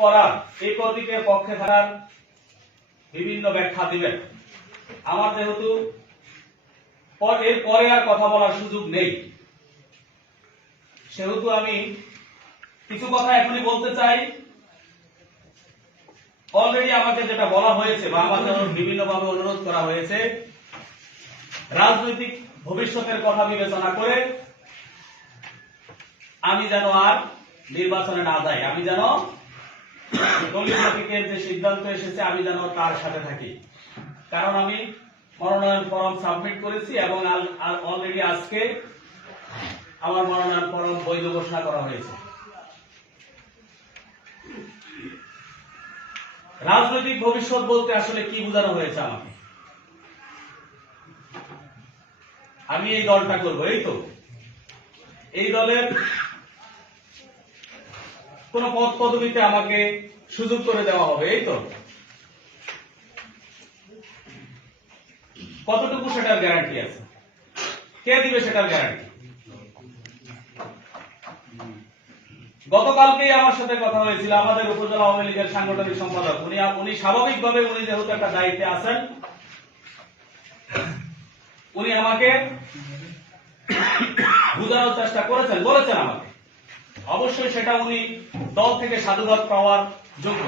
করার এই প্রতীকের পক্ষে থাকার বিভিন্ন ব্যাখ্যা দিবেন। আমার যেহেতু এর পরে আর কথা বলার সুযোগ নেই, সেহেতু আমি কিছু কথা এখনই বলতে চাই। অলরেডি আমাকে যেটা বলা হয়েছে বা আমাকে বিভিন্নভাবে অনুরোধ করা হয়েছে, রাজনৈতিক ভবিষ্যতের কথা বিবেচনা করে আমি যেন আর নির্বাচনে না যাই, আমি যেন দলীয় প্রতীকের যে সিদ্ধান্ত এসেছে আমি যেন তার সাথে থাকি। কারণ আমি মনোনয়ন ফরম সাবমিট করেছি এবং অলরেডি আজকে আমার মনোনয়ন ফরম বৈধ ঘোষণা করা হয়েছে। রাজনৈতিক ভবিষ্যৎ বলতে আসলে কি বোঝানো হয়েছে আমাকে? আমি এই দলটা করব, এই তো এই দলের কোন পদ পদবিতে আমাকে সুযোগ করে দেওয়া হবে, এই তো কতটুকু সেটার গ্যারান্টি আছে? কে দিবে সেটার গ্যারান্টি? গতকালকেই আমার সাথে কথা হয়েছিল আমাদের উপজেলা আওয়ামী লীগের সাংগঠনিক সম্পাদক। উনি স্বাভাবিকভাবে উনি যেহেতু একটা দায়িত্বে আছেন, উনি আমাকে বোঝানোর চেষ্টা করেছেন, বলেছেন আমাকে অবশ্যই সেটা উনি দল থেকে সাধুবাদ পাওয়ার যোগ্য।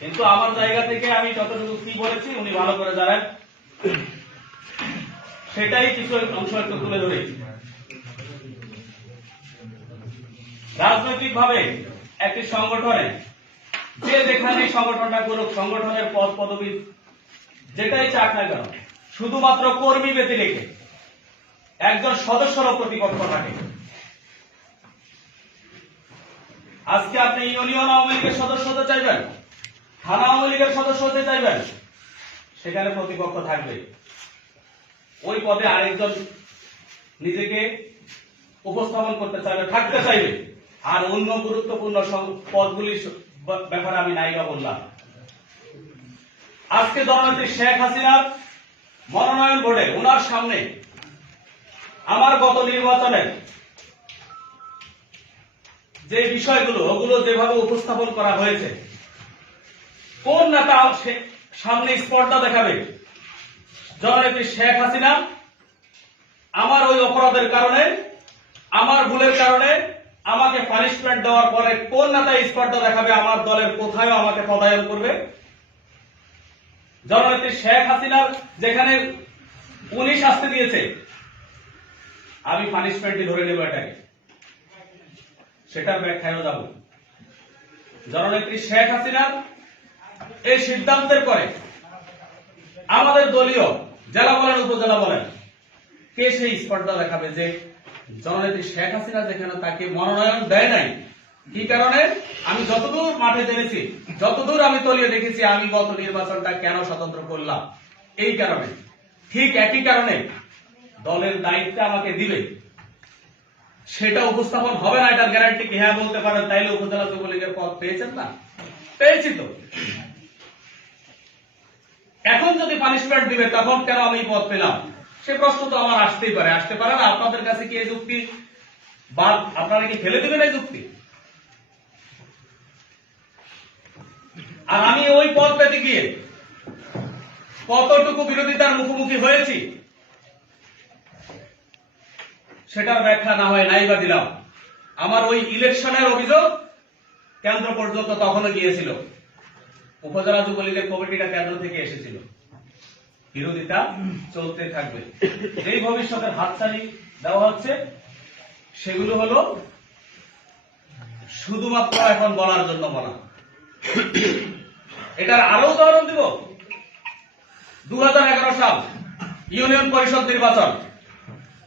কিন্তু আমার জায়গা থেকে আমি যতটুকু কি বলেছি উনি ভালো করে জানেন, সেটাই কিছু অংশ একটু তুলে ধরেছি। রাজনৈতিক ভাবে একটি সংগঠনে যে যেখানে সংগঠনটা করুক, সংগঠনের পদ পদবি যেটাই চাক না কেন, শুধুমাত্র কর্মী ব্যতি রেখে একজন সদস্যরও প্রতিপক্ষ থাকে। আজকে আপনি ইউনিয়ন আওয়ামী লীগের সদস্য হতে চাইবেন, থানা আওয়ামী লীগের সদস্য হতে চাইবেন, সেখানে প্রতিপক্ষ থাকবে। ওই পদে আরেকজন নিজেকে উপস্থাপন করতে চাইবে, থাকতে চাইবে। আর অন্য গুরুত্বপূর্ণ পদগুলির ব্যাপারে আমি নাইবা বললাম। আজকে জননেত্রী শেখ হাসিনার মনোনয়ন বোর্ডে ওনার সামনে আমার গত নির্বাচনের যে বিষয়গুলো ওগুলো যেভাবে উপস্থাপন করা হয়েছে, কোন নেতা সামনে স্পর্ধা দেখাবে? জননেত্রী শেখ হাসিনা আমার ওই অপরাধের কারণে, আমার ভুলের কারণে আমাকে পানিশমেন্ট দেওয়ার পরে কোন নেতা স্পর্ধা দেখাবে আমার দলের কোথায় আমাকে পদায়ন করবে? জননেত্রী শেখ হাসিনার যেখানে উনি শাস্তি দিয়েছে, আমি পানিশমেন্টই ধরে নেব এটাকে, সেটার ব্যাখ্যায়ও যাব। জননেত্রী শেখ হাসিনার এই সিদ্ধান্তের পরে আমাদের দলীয় জেলা বলেন উপজেলা বলেন, কে সেই স্পর্ধা দেখাবে যে জননেত্রী শেখ হাসিনা যেখানে তাকে মনোনয়ন দেয় নাই, কি কারণে? আমি যতদূর মাঠে জেনেছি, যতদূর আমি তলিয়ে দেখেছি, আমি গত নির্বাচনটা কেন স্বতন্ত্র করলাম, এই কারণে। ঠিক একই কারণে দলের দায়িত্ব আমাকে দিবে, সেটা উপস্থাপন হবে না, এটার গ্যারান্টি কি? হ্যাঁ বলতে পারেন, তাইলে উপজেলা যুবলীগের পদ পেয়েছেন না? পেয়েছি তো। এখন যদি পানিশমেন্ট দিবে তখন কেন আমি পদ পেলাম, সে প্রশ্ন তো আমার আসতেই পারে, আসতে পারে না? আপনাদের কাছে কি এই যুক্তি বা আপনারা কি ফেলে দিবেন এই যুক্তি? আর আমি ওই পদ পেতে গিয়ে কতটুকু বিরোধিতার মুখোমুখি হয়েছি, সেটার ব্যাখ্যা না হয় নাইবা দিলাম। আমার ওই ইলেকশনের অভিযোগ কেন্দ্র পর্যন্ত তখনও গিয়েছিল, উপজেলা যুবলীগের কমিটিটা কেন্দ্র থেকে এসেছিল। বিরোধিতা চলতে থাকবে। যেই ভবিষ্যতের হাতছানি দেওয়া হচ্ছে সেগুলো হলো শুধুমাত্র এখন বলার জন্য বলা। এটার আরো উদাহরণ দিব। 2011 সাল ইউনিয়ন পরিষদ নির্বাচন,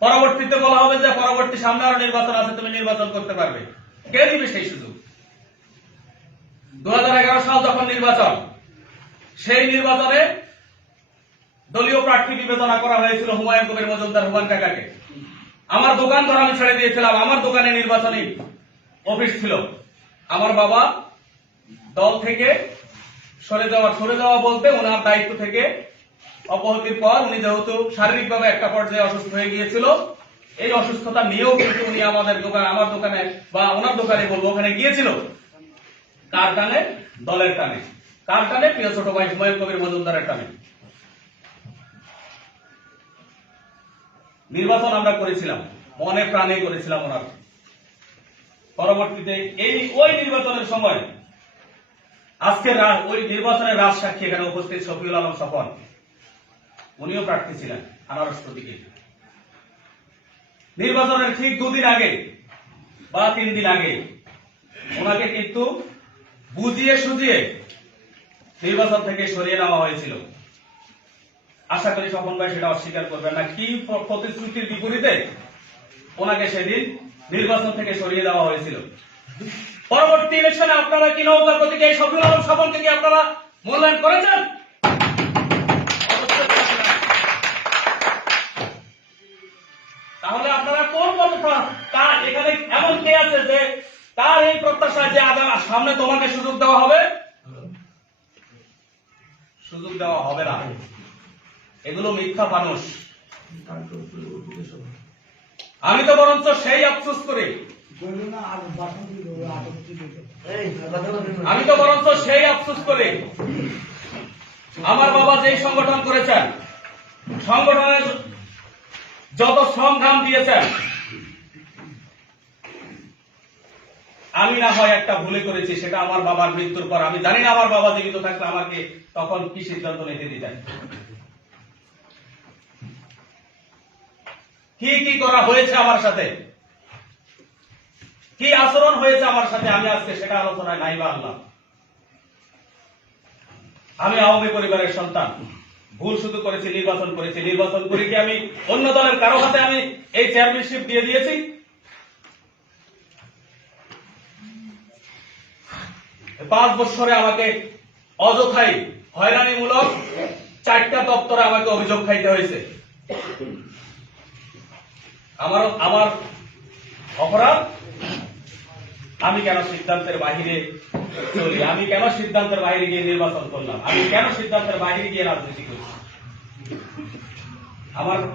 পরবর্তীতে বলা হবে যে পরবর্তী সামনে আরো নির্বাচন আছে, তুমি নির্বাচন করতে পারবে। কে দিবে সেই সুযোগ? 2011 সাল যখন নির্বাচন, সেই নির্বাচনে দলীয় প্রার্থী বিবেচনা করা হয়েছিল হুমায়ুন কবির মজুমদার, হুমায়ুন কাকাকে। আমার দোকান ধর আমি ছেড়ে দিয়েছিলাম, আমার দোকানে নির্বাচনী অফিস ছিল। আমার বাবা দল থেকে সরে যাওয়া বলতে ওনার দায়িত্ব থেকে অব্যাহতির পর উনি যেহেতু শারীরিকভাবে একটা পর্যায়ে অসুস্থ হয়ে গিয়েছিল, এই অসুস্থতা নিয়েও কিন্তু উনি আমার দোকানে বা ওনার দোকানে বলবো ওখানে গিয়েছিল। কার টানে? দলের টানে। কার টানে? প্রিয় ছোট ভাই হুমায়ুন কবির মজুমদারের টানে। নির্বাচন আমরা করেছিলাম, মনে প্রাণে করেছিলাম ওনার। পরবর্তীতে ওই নির্বাচনের সময় আজকে ওই নির্বাচনের রাজসাক্ষী এখানে উপস্থিত শফিউল আলম স্বপন, উনিও প্রার্থী ছিলেন আনারস প্রতীকে। নির্বাচনের ঠিক 2 দিন আগে বা 3 দিন আগে ওনাকে কিন্তু বুঝিয়ে সুঝিয়ে নির্বাচন থেকে সরিয়ে নেওয়া হয়েছিল। আশা করি স্বপন ভাই সেটা অস্বীকার করবেন না। কি প্রতিশ্রুতির বিপরীতে ওনাকে সেদিন নির্বাচন থেকে সরিয়ে দেওয়া হয়েছিল। পরবর্তী ইলেকশনে আপনারা কি নৌকা প্রতীকে শফিউল আলম স্বপনকে কি আপনারা মূল্যায়ন করেছেন? তাহলে আপনারা কোন তার এখানে এমন কে আছে যে তার এই প্রত্যাশা যে সামনে তোমাকে সুযোগ দেওয়া হবে? সুযোগ দেওয়া হবে না। এগুলো মিথ্যা মানুষ। আমি তো বরঞ্চ সেই আফসোস করি, আমার বাবা যেই সংগঠন করেছেন, সংগঠনের যত সংগ্রাম দিয়েছেন, আমি না হয় একটা ভুলে করেছি, সেটা আমার বাবার মৃত্যুর পর। আমি জানি না আমার বাবা জীবিত থাকলে আমাকে তখন কি সিদ্ধান্ত নিতে দিতেন, কি কি করা হয়েছে আমার সাথে, কি আচরণ হয়েছে আমার সাথে, আমি আজকে সেটা আলোচনায় নাই বা আনলাম। আমি আওয়ামী পরিবারের সন্তান, ভুল শুধু করেছি, নির্বাচন করেছি। নির্বাচন করে কি আমি অন্য দলের কারো হাতে আমি এই চেয়ারম্যানশিপ দিয়ে দিয়েছি? 5 বছরে আমাকে অযথাই হয়রানিমূলক 4টা দপ্তরে আমাকে অভিযোগ খাইতে হয়েছে। আমার অপরাধ, আমি কেন সিদ্ধান্তের বাহিরে চলি, আমি কেন সিদ্ধান্তের বাইরে গিয়ে নির্বাচন করলাম, আমি কেন সিদ্ধান্তের বাইরে গিয়ে রাজনীতি করছি।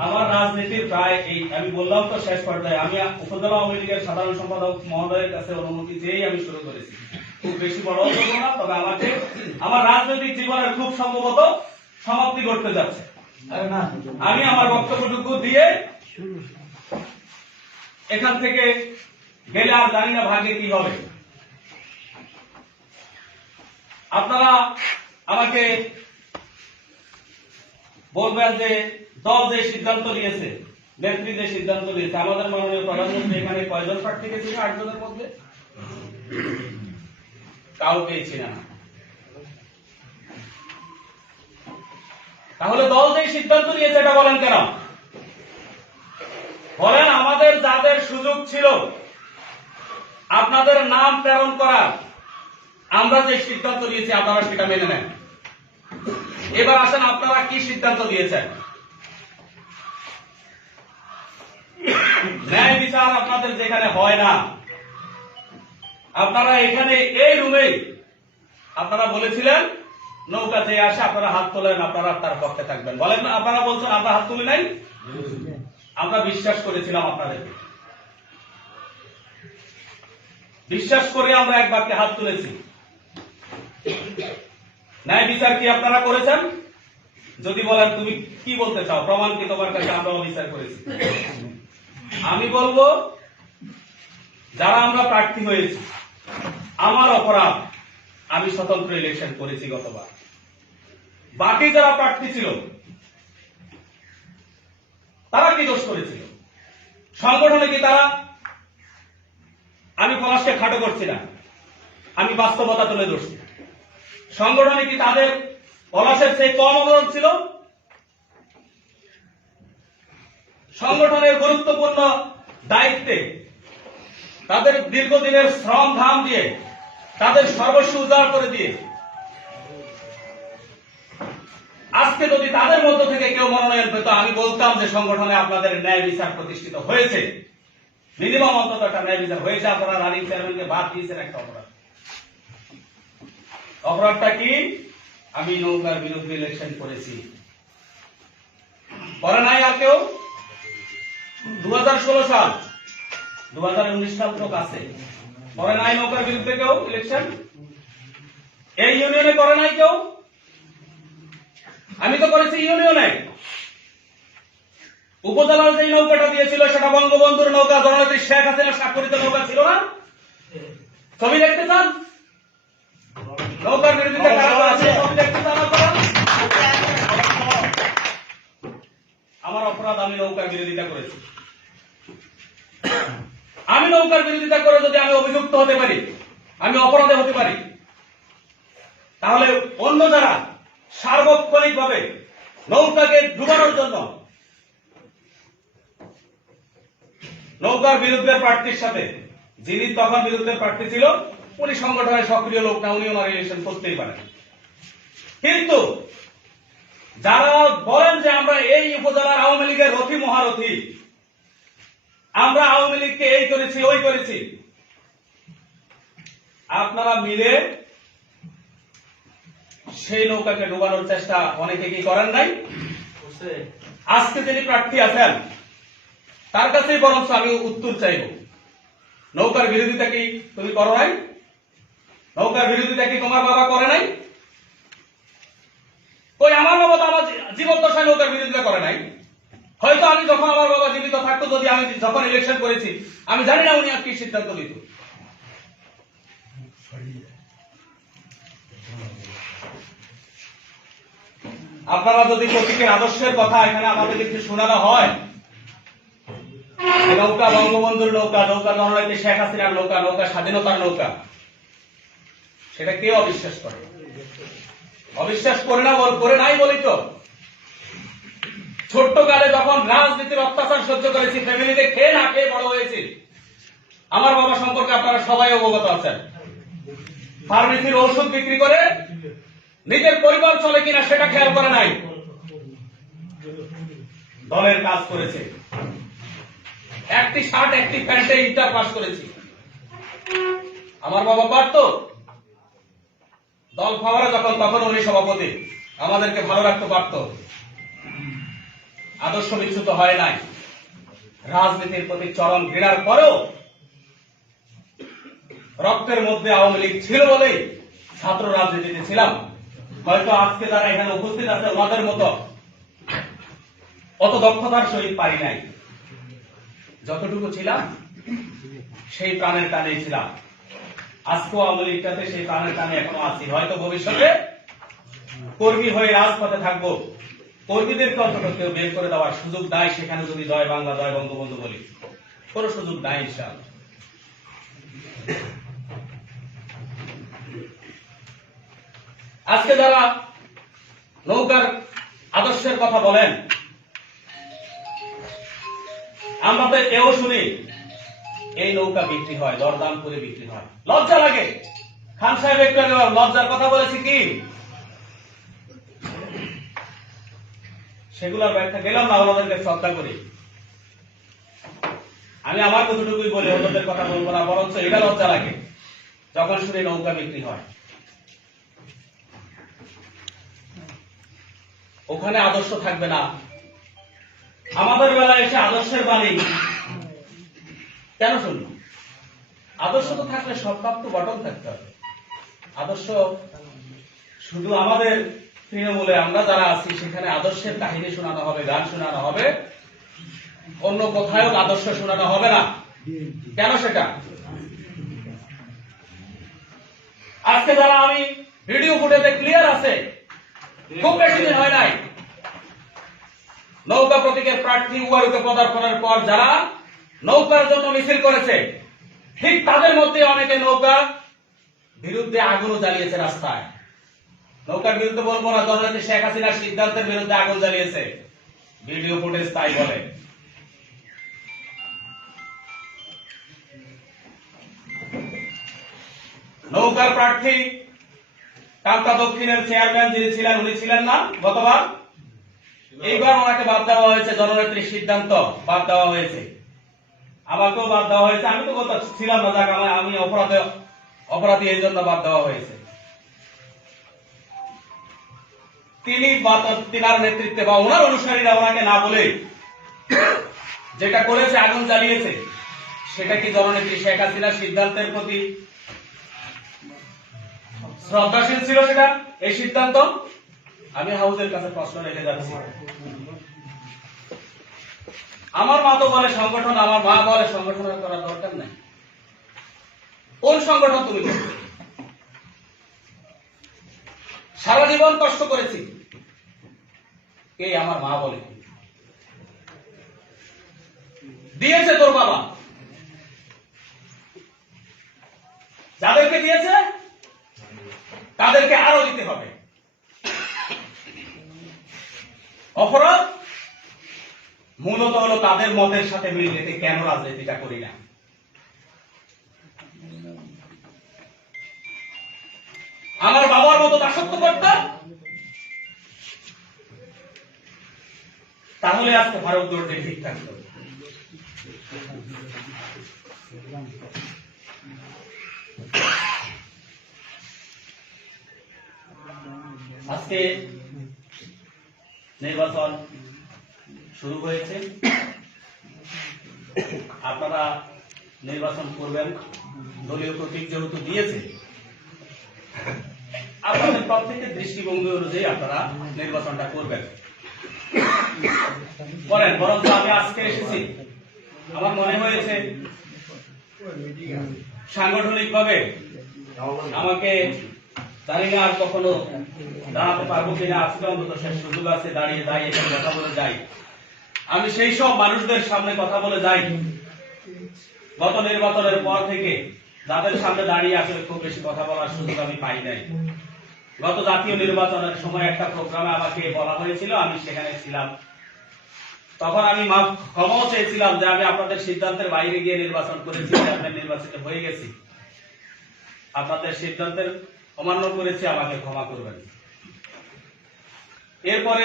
আমার রাজনীতির প্রায় আমি বললাম তো শেষ পর্যায়ে, আমি উপজেলা আওয়ামী লীগের সাধারণ সম্পাদক মহোদয়ের কাছে অনুমতি চেয়েই আমি শুরু করেছি। খুব বেশি বড় হবো না, তবে আমার রাজনৈতিক জীবনের খুব সম্ভবত সমাপ্তি ঘটতে যাচ্ছে। আমি আমার বক্তব্যটুকু দিয়ে এখান থেকে গেলে আর জানি না ভাগ্যে কি হবে। আপনারা আমাকে বলবেন যে দল যে সিদ্ধান্ত নিয়েছে, নেত্রী যে সিদ্ধান্ত নিয়েছে, আমাদের মাননীয় প্রধানমন্ত্রী এখানে কয়জন প্রার্থী গেছিল? 8 জনের মধ্যে কাউকেই ছিল না। তাহলে দল যে সিদ্ধান্ত নিয়েছে এটা বলেন কেন? বলেন আমাদের যাদের সুযোগ ছিল আপনাদের নাম প্রেরণ করার, আমরা যে সিদ্ধান্ত নিয়েছি আপনারা সেটা মেনে নেন। এবার আসেন আপনারা কি সিদ্ধান্ত দিয়েছেন। ন্যায় বিচার আপনাদের যেখানে হয় না, আপনারা এখানে এই রুমে আপনারা বলেছিলেন নৌকা যে আসে আপনারা হাত তোলেন, আপনারা তার পক্ষে থাকবেন। বলেন না, আপনারা বলছেন আমরা হাত তুলি নাই? আমরা বিশ্বাস করেছিলাম আপনাদেরকে, বিশ্বাস করে আমরা এক বাক্যে হাত তুলেছি। ন্যায় বিচার কি আপনারা করেছেন? যদি বলেন তুমি কি বলতে চাও, প্রমাণ কি তোমার কাছে? আমরাও বিচার করেছি। আমি বলবো যারা আমরা প্রার্থী হয়েছি, আমার অপরাধ, আমি স্বতন্ত্র ইলেকশন করেছি গতবার। বাকি যারা প্রার্থী ছিল তারা কি দোষ করেছিল? সংগঠনে কি তারা, আমি পলাশকে খাটো করছি না, আমি বাস্তবতা তুলে ধরছি। সংগঠনে কি তাদের পলাশের চেয়ে কম অবদান ছিল? সংগঠনের গুরুত্বপূর্ণ দায়িত্বে তাদের দীর্ঘদিনের শ্রম ঘাম দিয়ে, তাদের সর্বস্ব উজাড় করে দিয়ে আজকে যদি তাদের মধ্য থেকে কেউ মনোনয়ন পেত, আমি বলতাম যে সংগঠনে আপনাদের ন্যায় বিচার প্রতিষ্ঠিত হয়েছে, মিনিমাম অন্তত একটা ন্যায় বিচার হয়েছে। আপনারা রানিং চেয়ারম্যানকে বাদ দিয়েছেন একটা অপরাধ। অপরাধটা কি? আমি নৌকার বিরুদ্ধে ইলেকশন করেছি। করে নাই আর কেউ? 2016 সাল, 2019 সাল তো আছে, করে নাই নৌকার বিরুদ্ধে কেউ ইলেকশন? এই ইউনিয়নে করে নাই কেউ? আমি তো করেছি ইউনিয়নে। উপজেলার যে নৌকাটা দিয়েছিল সেটা বঙ্গবন্ধুর নৌকা, জননেত্রী শেখ হাসিনা স্বাক্ষরিত নৌকা ছিল না? ছবি দেখতে চান? নৌকার বিরোধিতা কারা করেছে ছবি দেখতে চান আপনারা? আমার অপরাধ, আমি নৌকার বিরোধিতা করেছি। আমি নৌকার বিরোধিতা করে যদি আমি অভিযুক্ত হতে পারি, আমি অপরাধে হতে পারি, তাহলে অন্য যারা সার্বক্ষণিকভাবে নৌকাকে ডুবানোর জন্য নৌকার বিরুদ্ধে প্রার্থীর সাথে, যিনি তখন বিরুদ্ধে প্রার্থী ছিল উনি সংগঠনের সক্রিয় লোক না, উনি ওনার ইলেকশন করতেই পারেন। কিন্তু যারা বলেন যে আমরা এই উপজেলার আওয়ামী লীগের রথী মহারথী, আমরা আওয়ামী লীগকে এই করেছি ওই করেছি, আপনারা মিলে সেই নৌকাকে ডুবানোর চেষ্টা অনেকে কি করেন নাই? আজকে যিনি প্রার্থী আছেন তার কাছেই বরঞ্চ আমি উত্তর চাইব, নৌকার বিরোধিতা কি তুমি করো নাই? নৌকার বিরোধিতা কি তোমার বাবা করে নাই? কই আমার বাবা তো আমার জীবদ্দশায় নৌকার বিরোধিতা করে নাই। হয়তো আমি যখন আমার বাবা জীবিত থাকতো, যদি আমি যখন ইলেকশন করেছি, আমি জানি না উনি আর কি সিদ্ধান্ত নিত। আপনারা যদি প্রতীকের আদর্শের কথা এখানে আমাদেরকে একটু শোনানো হয়, নৌকা বঙ্গবন্ধুর নৌকা, নৌকা জননেত্রী শেখ হাসিনার নৌকা, নৌকা স্বাধীনতার নৌকা, সেটা কেউ অবিশ্বাস করে? অবিশ্বাস করে না, করে নাই বলি তো। ছোট্ট কালে যখন রাজনীতির অত্যাচার সহ্য করেছি, ফ্যামিলিতে খেয়ে না খেয়ে বড় হয়েছি, আমার বাবা সম্পর্কে আপনারা সবাই অবগত আছেন। ফার্মেসির ঔষধ বিক্রি করে নিজের পরিবার চলে কিনা সেটা খেয়াল করে নাই, দলের কাজ করেছে। একটি শার্ট একটি প্যান্টে ইন্টার পাস করেছি। আমার বাবা পারত দল খাওয়ারে যখন, তখন উনি সভাপতি, আমাদেরকে ভালো রাখতে পারত। আদর্শ বিচ্যুত হয় নাই। রাজনীতির প্রতি চরম ঘৃণার পরেও রক্তের মধ্যে আওয়ামী লীগ ছিল বলেই ছাত্র রাজনীতিতে ছিলাম। হয়তো আজকে যারা এখানে উপস্থিত আছে ওনাদের মতো অত দক্ষতার সহিত পারি নাই। যতটুকু ছিলাম সেই প্রাণের টানে ছিলাম। আজকেও আওয়ামী লীগটাতে সেই প্রাণের টানে এখনো আছি। হয়তো ভবিষ্যতে কর্মী হয়ে রাজপথে থাকবো। কর্মীদেরকে অন্তত কেউ বের করে দেওয়ার সুযোগ নাই সেখানে যদি জয় বাংলা জয় বঙ্গবন্ধু বলি, কোন সুযোগ নাই ইনশাআল্লাহ। আজকে যারা নৌকার আদর্শের কথা বলেন, আমরা তো এও শুনি এই নৌকা বিক্রি হয়, দরদাম করে বিক্রি হয়। লজ্জা লাগে। খান সাহেব একটু আগে লজ্জার কথা বলেছি কি, সেগুলোর ব্যাখ্যা গেলাম না, ওনাদেরকে শ্রদ্ধা করি। আমি আমার কতটুকুই বলি, ওনাদের কথা বলবো না, বরঞ্চ এটা লজ্জা লাগে যখন শুনি নৌকা বিক্রি হয়। ওখানে আদর্শ থাকবে না। আমাদের বেলায় এসে আদর্শের বাণী কেন শুনল? আদর্শ তো থাকলে সব কাপ তো বটন থাকতে হবে। আদর্শ শুধু আমাদের তৃণমূলে আমরা যারা আছি সেখানে আদর্শের কাহিনী শোনানো হবে, গান শোনানো হবে, অন্য কোথাও আদর্শ শোনানো হবে না। কেন সেটা? আজকে যারা আমি ভিডিও ফুটেজে ক্লিয়ার আছে, খুব বেশি দিন হয় নাই নৌকা প্রতীকের প্রার্থী উয়ারুকে পদার্পণের পর যারা নৌকার জন্য মিছিল করেছে, ঠিক তাদের মধ্যে অনেকে নৌকার বিরুদ্ধে আগুনও জ্বালিয়েছে রাস্তায়। নৌকার বিরুদ্ধে বলবো না, জননেত্রী শেখ হাসিনার সিদ্ধান্তের বিরুদ্ধে আগুন জ্বালিয়েছে, ভিডিও ফুটেজ তাই বলে। নৌকার প্রার্থী কামতা দক্ষিণের চেয়ারম্যান যিনি ছিলেন, উনি ছিলেন না গতবার? এইবার ওনাকে বাদ দেওয়া হয়েছে, জননেত্রীর সিদ্ধান্ত বাদ দেওয়া হয়েছে, আমাকেও বাদ দেওয়া হয়েছে। আমি তো গত ছিলাম না, যাক আমি অপরাধী এই জন্য বাদ দেওয়া হয়েছে। তিনি তিনার নেতৃত্বে বা ওনার অনুসারীরা ওনাকে না বলে যেটা করেছে, আগুন জ্বালিয়েছে, সেটা কি জননেত্রী শেখ হাসিনার সিদ্ধান্তের প্রতি শ্রদ্ধাশীল ছিল সেটা এই সিদ্ধান্ত। আমি হাউসের কাছে প্রশ্ন রেখে যাচ্ছি, আমার মা তো বলে সংগঠন, আমার মা বলে সংগঠন করার দরকার নাই। কোন সংগঠন তুমি করবে? সারা জীবন কষ্ট করেছি, এই আমার মা বলে দিয়েছে তোর বাবা, যাদেরকে দিয়েছে তাদেরকে আরো দিতে হবে। অপরাধ মূলত হলো তাদের মতের সাথে মিল রেখে কেন রাজনীতিটা করি না। আমার বাবার মতো দাসত্ব করতাম, তাহলে আজকে ভারত দৌড়ে ঠিক থাকতো। আজকে নির্বাচন শুরু হয়েছে, আপনারা নির্বাচন করবেন, দলীয় প্রতীক যেহেতু দিয়েছে, আপনাদের প্রত্যেকের দৃষ্টিভঙ্গি অনুযায়ী আপনারা নির্বাচনটা করবেন। বলেন, বরঞ্চ আমি আজকে এসেছি, আমার মনে হয়েছে সাংগঠনিক ভাবে আমাকে দাঁড়িয়ে আর কখনো দাঁড়াতে পারবো কিনা, আজকে অন্তত শেষ সুযোগ আছে, দাঁড়িয়ে যাই, এখানে কথা বলে যাই। আমি সেই সব মানুষদের সামনে কথা বলে যাই গত নির্বাচনের পর থেকে, যাদের সামনে দাঁড়িয়ে আসলে খুব বেশি কথা বলার সুযোগ আমি পাই নাই। গত জাতীয় নির্বাচনের সময় একটা প্রোগ্রামে আমাকে বলা হয়েছিল, আমি সেখানে ছিলাম। তখন আমি ক্ষমাও চেয়েছিলাম যে আমি আপনাদের সিদ্ধান্তের বাইরে গিয়ে নির্বাচন করেছি, আপনার নির্বাচিত হয়ে গেছি, আপনাদের সিদ্ধান্তের অমান্য করেছি, আমাকে ক্ষমা করবেন। এরপরে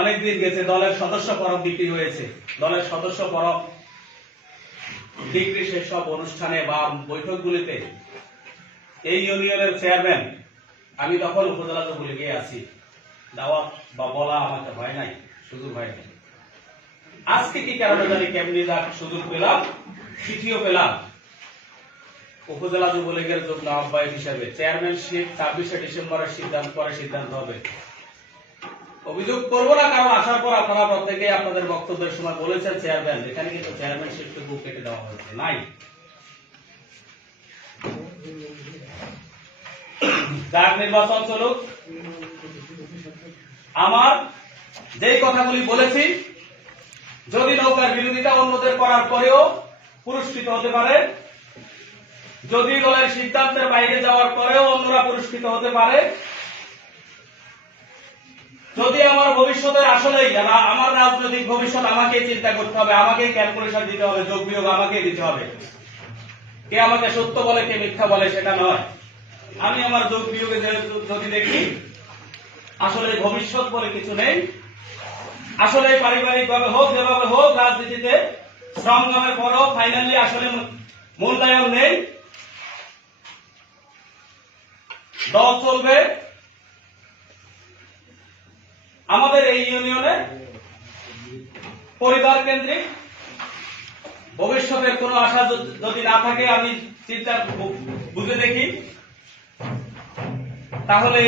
অনেকদিন গেছে, দলের সদস্য পরব বিক্রি হয়েছে। দলের সদস্য পরব বিক্রি সেসব অনুষ্ঠানে বা বৈঠকগুলিতে এই ইউনিয়নের চেয়ারম্যান, আমি তখন উপজেলা বলে গিয়ে আছি, দাওয়াত বা বলা আমাকে হয় নাই, সুযোগ হয় নাই। আজকে কি কারণে জানি কেমনি সুযোগ পেলাম, চিঠিও পেলাম উপজেলা যুবলীগের যুগ্ম আহ্বায়ক হিসেবে। চেয়ারম্যানশিপ 26শে ডিসেম্বরের সিদ্ধান্ত হবে। অভিযোগ করবো না, কারণ আসার পর আপনারা প্রত্যেকে আপনাদের বক্তব্যের সময় বলেছেন চেয়ারম্যান, এখানে কিন্তু চেয়ারম্যানশিপটুকু কেটে দেওয়া হয়েছে, নাই। যার নির্বাচন চলুক। আমার যেই কথাগুলি বলেছি, যদি নৌকার বিরোধিতা অন্যদের করার পরেও পুরস্কৃত হতে পারে, যদি দলের সিদ্ধান্তের বাইরে যাওয়ার পরেও অন্যরা পুরস্কৃত হতে পারে, যদি আমার ভবিষ্যতের আসলেই আমার রাজনৈতিক ভবিষ্যৎ আমাকেই চিন্তা করতে হবে, আমাকেই ক্যালকুলেশন দিতে হবে, যোগ বিয়োগ আমাকেই দিতে হবে। কে আমাকে সত্য বলে কে মিথ্যা বলে সেটা নয়। আমি আমার যোগ বিয়োগে যদি দেখি আসলে ভবিষ্যৎ বলে কিছু নেই, আসলে পারিবারিক ভাবে হোক যেভাবে হোক রাজনীতিতে সংগ্রামের পরও ফাইনালি আসলে মূল্যায়ন নেই। দল চলবে, আমাদের এই ইউনিয়নে পরিবার কেন্দ্রিক। ভবিষ্যতের কোনো আশা যদি না থাকে, আমি চিন্তা বুঝে দেখি, তাহলে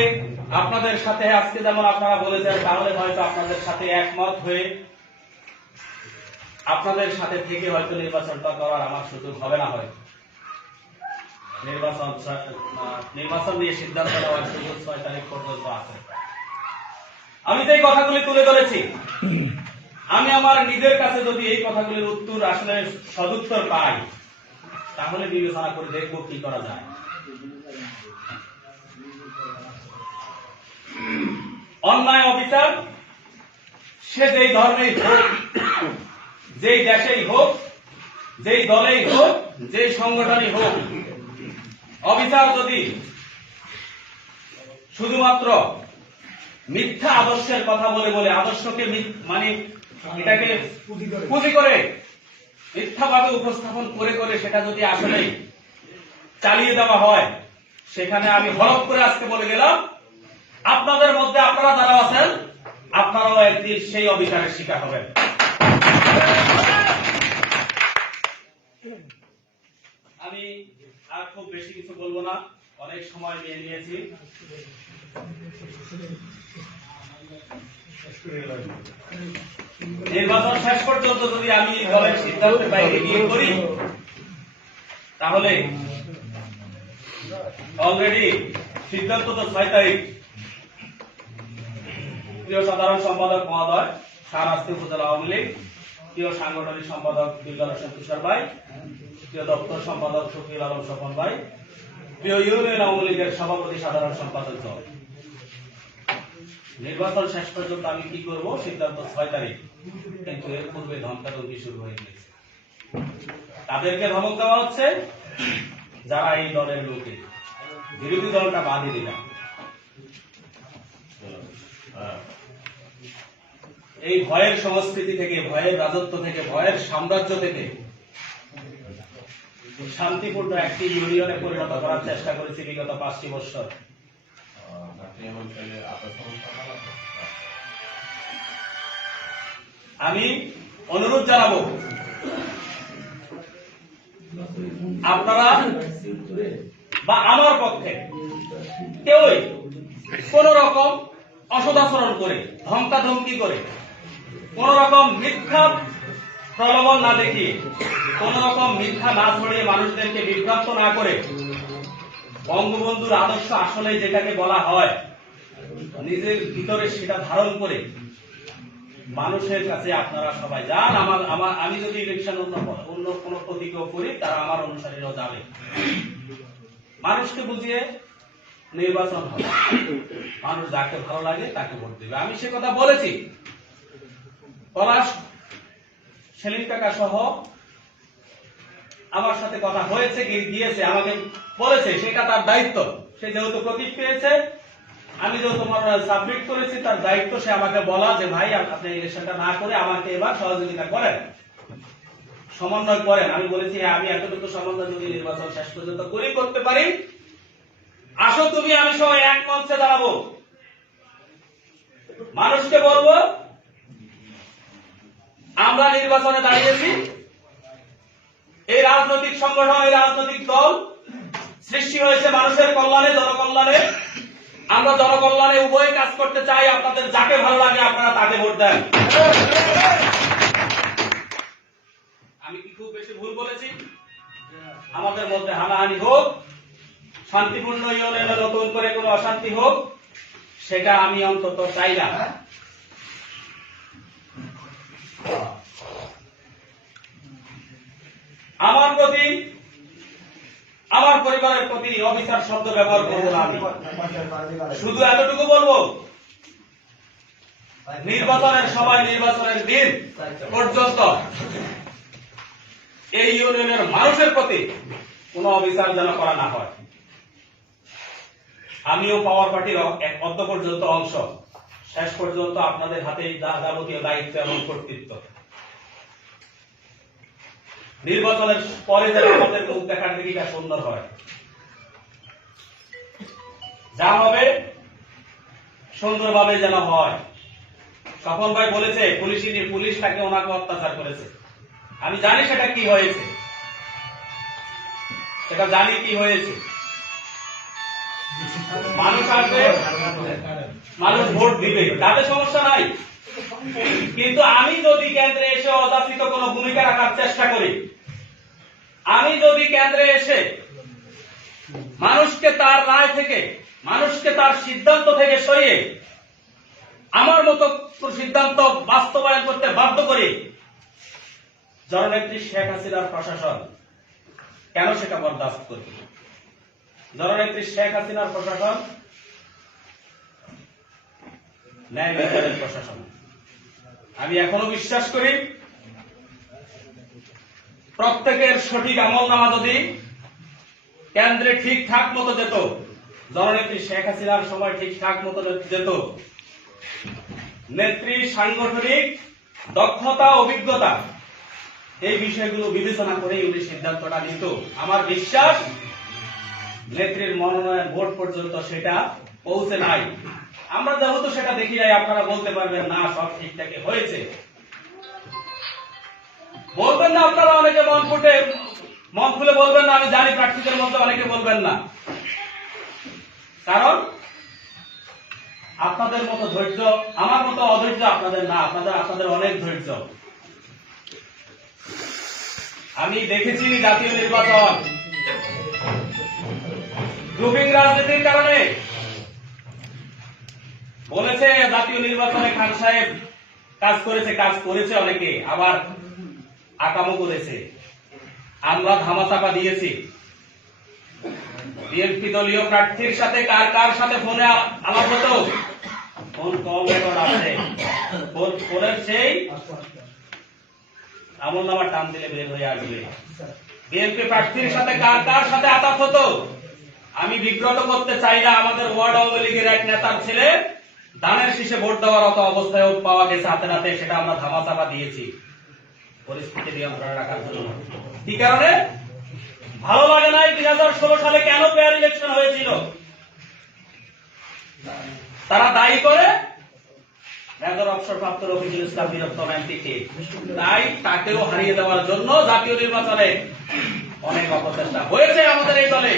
আপনাদের সাথে আজকে যেমন আপনারা বলেছেন, তাহলে হয়তো আপনাদের সাথে একমত হয়ে আপনাদের সাথে থেকে হয়তো নির্বাচনটা করার আমার সুযোগ হবে না। হয় নির্বাচন নিয়ে সিদ্ধান্ত নেওয়ার সুযোগ 6 তারিখ পর্যন্ত আছে। আমি যে কথাগুলি তুলে ধরেছি, আমি আমার নিজের কাছে যদি এই কথাগুলির উত্তর আসলে সদুত্তর পাই, তাহলে বিবেচনা করে দেখবো কি করা যায়। অন্যায় অবিচার সে যেই ধর্মেই হোক, যেই দেশেই হোক, যেই দলেই হোক, যেই সংগঠনই হোক, অবিচার যদি শুধুমাত্র মিথ্যা আদর্শের কথা বলে বলে আদর্শকে মানে এটাকে পুঁজি করে মিথ্যাভাবে উপস্থাপন করে করে সেটা যদি আসলে চালিয়ে দেওয়া হয়, সেখানে আমি হলফ করে আজকে বলে গেলাম, আপনাদের মধ্যে আপনারা যারা আছেন, আপনারাও একদিন সেই অবিচারের শিকার হবেন। আমি আর খুব বেশি কিছু বলবো না। অনেক সময় নিয়ে নিয়েছি। নির্বাচন শেষ পর্যন্ত যদি আমি দলের সিদ্ধান্তের বাইরে গিয়ে করি, তাহলে অলরেডি সিদ্ধান্ত তো 6 তারিখ। প্রিয় সাধারণ সম্পাদক মহোদয়, শাহরাস্তি উপজেলা আওয়ামী লীগ, প্রিয় সাংগঠনিক সম্পাদক বিল্লাল হোসেন তুষার ভাই, প্রিয় দপ্তর সম্পাদক শফিউল আলম স্বপন ভাই, প্রিয় ইউনিয়ন আওয়ামী লীগের সভাপতি সাধারণ সম্পাদক দল, নির্বাচন শেষ পর্যন্ত আমি কি করব সিদ্ধান্ত 6 তারিখ, কিন্তু এর পূর্বে ধমকাধমকি শুরু হয়ে গেছে। তাদেরকে ধমক দেওয়া হচ্ছে যারা এই দলের লোকে, বিরোধী দলটা বাদই দিলাম। এই ভয়ের সংস্কৃতি থেকে, ভয়ের রাজত্ব থেকে, ভয়ের সাম্রাজ্য থেকে শান্তিপূর্ণ একটি ইউনিয়নে পরিণত করার চেষ্টা করেছি বিগত 5টি বছর। আমি অনুরোধ জানাবো আপনারা বা আমার পক্ষে কেউই কোন রকম অসদাচরণ করে, ধমকাধমকি করে, কোন রকম মিথ্যা প্রলোভন না দেখিয়ে, কোন রকম মিথ্যা না ছড়িয়ে, মানুষদেরকে বিভ্রান্ত না করে, বঙ্গবন্ধুর আদর্শ আসলে যেটাকে বলা হয় নিজের ভিতরে সেটা ধারণ করে মানুষের কাছে আপনারা সবাই যান। আমি যদি ইলেকশন অন্য কোন প্রতীকও করি, তারা আমার অনুসারীরাও যাবে। মানুষকে বুঝিয়ে নির্বাচন হবে, মানুষ যাকে ভালো লাগে তাকে ভোট দেবে। আমি সে কথা বলেছি। পলাশ, সেলিম কাকা সহ আমার সাথে কথা হয়েছে, গিয়েছে, আমাকে বলেছে সেটা তার দায়িত্ব। সে যেহেতু প্রতীক পেয়েছে, আমি যেহেতু সাবমিট করেছি, তার দায়িত্ব সে আমাকে বলা যে ভাই আপনি ইলেকশনটা না করে আমাকে এবার সহযোগিতা করেন, সমন্বয় করেন। আমি বলেছি আমি এতটুকু সমন্বয় যদি নির্বাচন শেষ পর্যন্ত করতে পারি, আসো তুমি আমি সহ এক মঞ্চে দাঁড়াবো, মানুষকে বলবো আমরা নির্বাচনে দাঁড়িয়েছি, এই রাজনৈতিক সংগঠন, এই রাজনৈতিক দল সৃষ্টি হয়েছে মানুষের কল্যাণে, জনকল্যাণে। আমরা জনকল্যাণে উভয় কাজ করতে চাই। আপনাদের যাকে ভালো লাগে আপনারা তাকে ভোট দেন। আমি কি খুব বেশি ভুল বলেছি? আমাদের মধ্যে হানাহানি হোক, শান্তিপূর্ণ ইউনিয়নে নতুন করে কোনো অশান্তি হোক, সেটা আমি অন্তত চাই না। আমার প্রতি, আমার পরিবারের প্রতি অবিচার শব্দ ব্যবহার করব না। আমি শুধু এতটুকু বলবো, নির্বাচনের সময়, নির্বাচনের দিন পর্যন্ত এই ইউনিয়নের মানুষের প্রতি কোন অবিচার যেন করা না হয়। আমিও পাওয়ার পার্টির এক অদ্য পর্যন্ত অংশ, শেষ পর্যন্ত আপনাদের হাতেই যাবতীয় দায়িত্ব এবং কর্তৃত্ব। নির্বাচনের পরে যেন আমাদের মুখ দেখার দিকটা সুন্দর হয়, যা হবে সুন্দরভাবে যেন হয়। স্বপন ভাই বলেছে পুলিশ তাকে ওনাকে অত্যাচার করেছে। আমি জানি সেটা কি হয়েছে, সেটা জানি কি হয়েছে। মানুষ আসবে, মানুষ ভোট দিবে, তাতে সমস্যা নাই। কিন্তু আমি যদি কেন্দ্রে এসে অযাচিত কোন ভূমিকা রাখার চেষ্টা করি, আমি যদি কেন্দ্রে এসে মানুষকে তার রায় থেকে, মানুষকে তার সিদ্ধান্ত থেকে সরিয়ে আমার মতো সিদ্ধান্ত বাস্তবায়ন করতে বাধ্য করি, জননেত্রী শেখ হাসিনার প্রশাসন কেন সেটা বরদাস্ত করবে? জননেত্রী শেখ হাসিনার প্রশাসন ন্যায় বিচারের প্রশাসন। আমি এখনো বিশ্বাস করি প্রত্যেকের সঠিক আমলনামা যদি কেন্দ্রে ঠিকঠাক মতো যেত, জননেত্রী শেখ হাসিনার সময় ঠিকঠাক মতো যেত, নেত্রীর সাংগঠনিক দক্ষতা, অভিজ্ঞতা, এই বিষয়গুলো বিবেচনা করে উনি সিদ্ধান্তটা নিত। আমার বিশ্বাস নেত্রীর মনোনয়ন ভোট পর্যন্ত সেটা পৌঁছে নাই। আমরা যেহেতু সেটা দেখি নাই, আপনারা বলতে পারবেন না সব ঠিকঠাক হয়েছে, বলবেন না আপনারা। অনেকে মন খুলে বলবেন না, আমি জানি প্রার্থীদের মধ্যে অনেকে বলবেন না, কারণ আপনাদের মতো ধৈর্য, আমার মতো অধৈর্য আপনাদের না, আপনাদের অনেক ধৈর্য। আমি দেখেছি জাতীয় নির্বাচন গ্রুপিং রাজনীতির কারণে বলেছে জাতীয় নির্বাচনে খান সাহেব কাজ করেছে অনেকে, আবার আকামও করেছে। আমরা ধামাচাপা দিয়েছি। বিএনপি দলীয় প্রার্থীর সাথে কার সাথে ফোনে আলাপ হতো, ফোন কল রেকর্ড আছে, ফোনের সেই আমল নামা টান দিলে বের হয়ে আসবে। বিএনপি প্রার্থীর সাথে কার সাথে আতাত হতো। আমি বিব্রত করতে চাই না, আমাদের ওয়ার্ড আওয়ামী লীগের এক নেতার ছেলে দানের শীষে ভোট দেওয়ার অত অবস্থায় পাওয়া গেছে হাতে নাতে, সেটা আমরা ধামাচাপা দিয়েছি পরিস্থিতি নিয়ন্ত্রণে রাখার জন্য। কি কারণে? ভালো লাগে নাই 2016 সালে কেন পেয়ার ইলেকশন হয়েছিল, তারা দায়ী করে মেজর অবসরপ্রাপ্ত রফিকুল ইসলাম বীরত্ব ম্যানটিকে, তাই তাকেও হারিয়ে দেওয়ার জন্য জাতীয় নির্বাচনে অনেক অপচেষ্টা হয়েছে আমাদের এই দলে।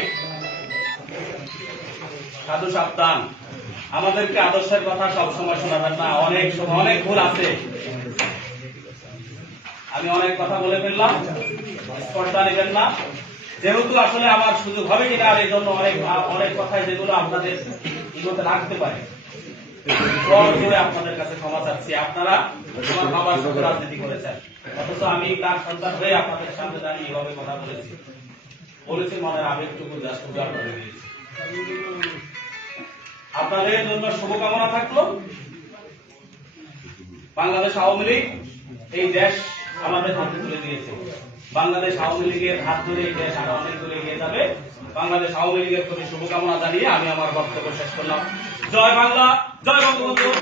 সাধু সাবধান, আমাদেরকে আদর্শের কথা সবসময় শোনাবেন না, অনেক সময় অনেক ভুল আছে। আমি অনেক কথা বলে ফেললাম, স্পর্ধা নেবেন না, যেহেতু আসলে আমার সুযোগ হবে কিনা, আর এই জন্য অনেক কথাই যেগুলো আপনাদের ইগোতে রাখতে পারে, আপনাদের কাছে ক্ষমা চাচ্ছি। আপনারা আমার বাবার সাথে রাজনীতি করেছেন, অথচ আমি তার সন্তান হয়ে আপনাদের সামনে দাঁড়িয়ে এভাবে কথা বলেছি মনের আবেগটুকু জাস্ট উজাড় করে দিয়েছি। আপনাদের জন্য শুভকামনা থাকলো। বাংলাদেশ আওয়ামী লীগ এই দেশ আমাদের হাতে তুলে দিয়েছে। বাংলাদেশ আওয়ামী লীগের হাত ধরে এই দেশ আরো অনেক দূরে এগিয়ে যাবে। বাংলাদেশ আওয়ামী লীগের প্রতি শুভকামনা জানিয়ে আমি আমার বক্তব্য শেষ করলাম। জয় বাংলা, জয় বঙ্গবন্ধু।